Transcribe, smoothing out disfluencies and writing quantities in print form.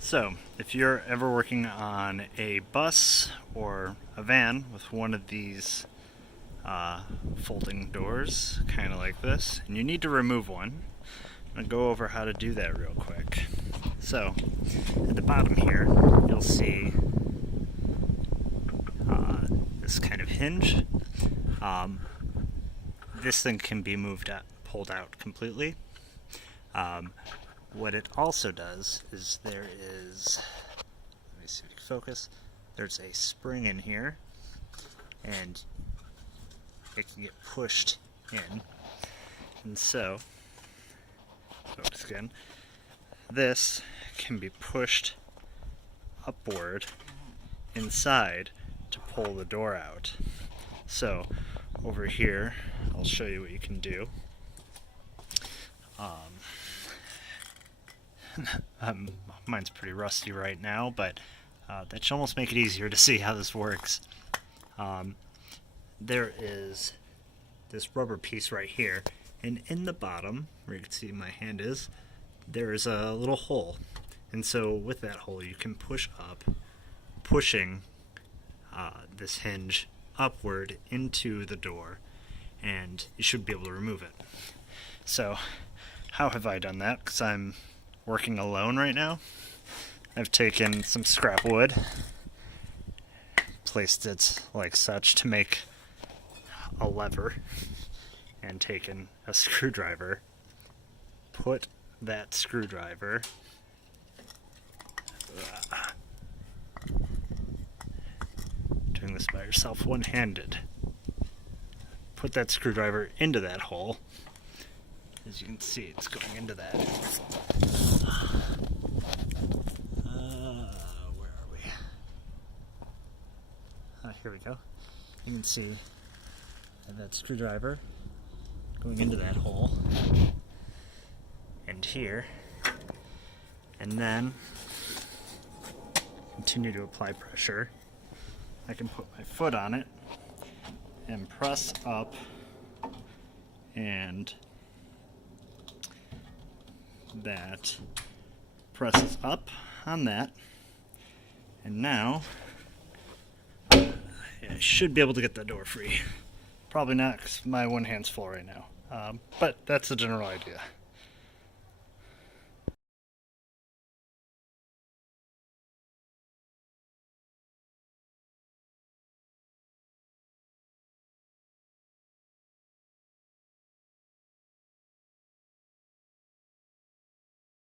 So, if you're ever working on a bus or a van with one of these folding doors, kind of like this, and you need to remove one, I'm going to go over how to do that real quick. So, at the bottom here, you'll see this kind of hinge. This thing can be pulled out completely. What it also does is let me see if you can focus, there's a spring in here, and it can get pushed in. And so, focus again, this can be pushed upward inside to pull the door out. So, over here, I'll show you what you can do. Mine's pretty rusty right now, but that should almost make it easier to see how this works. There is this rubber piece right here, and in the bottom, where you can see my hand is, there is a little hole. And so with that hole, you can push up, pushing this hinge upward into the door, and you should be able to remove it. So, how have I done that? Because I'm working alone right now. I've taken some scrap wood, placed it like such to make a lever, and taken a screwdriver, put that screwdriver doing this by yourself one-handed, put that screwdriver into that hole. As you can see, it's going into that. Where are we? Here we go. You can see that screwdriver going into that hole. And here. And then continue to apply pressure. I can put my foot on it and press up, and that presses up on that, and now I should be able to get that door free. Probably not, because my one hand's full right now, but that's the general idea.